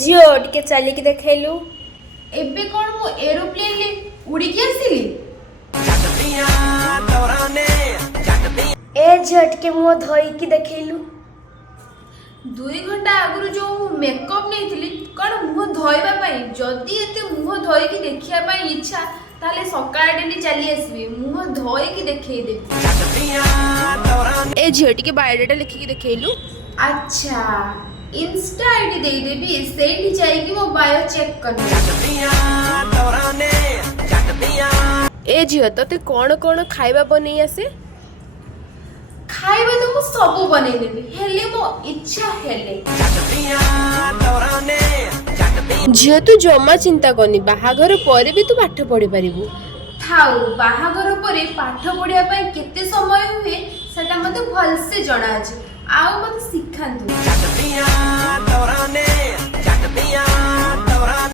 झियो टिके चलिकी देखैलु एबे कौन मो एरोप्लेन ले उड़ी के आसिली ए झियो टिके मुह धोइकी देखैलु 2 घंटा आगु जो मेकअप नहीं कौन मुह धोइबा पाई जदि एते मुह धोइकी देखिया पाई इच्छा ताले सकाळ डेली चली आसबे मुह धोइकी देखै दे ए झियो टिके बायोडाटा लिखिकी देखैलु अच्छा इंस्टा आईडी दे देबी सेठी जाईकी मो बायो चेक कर ए झियो तते कोन कोन खाइबा बनै आसे खाइबा तो मु सब बनै देबी हेले मो इच्छा हेले झियो तू जमा चिंता करनी बाहाघर परे भी तू पाठ पढ़ी पारिबु थाउ बाहाघर परे पाठ पढ़िया पाई केते समय हुए सेटा मते भलसे जणा अछि आउ मते सिखांतु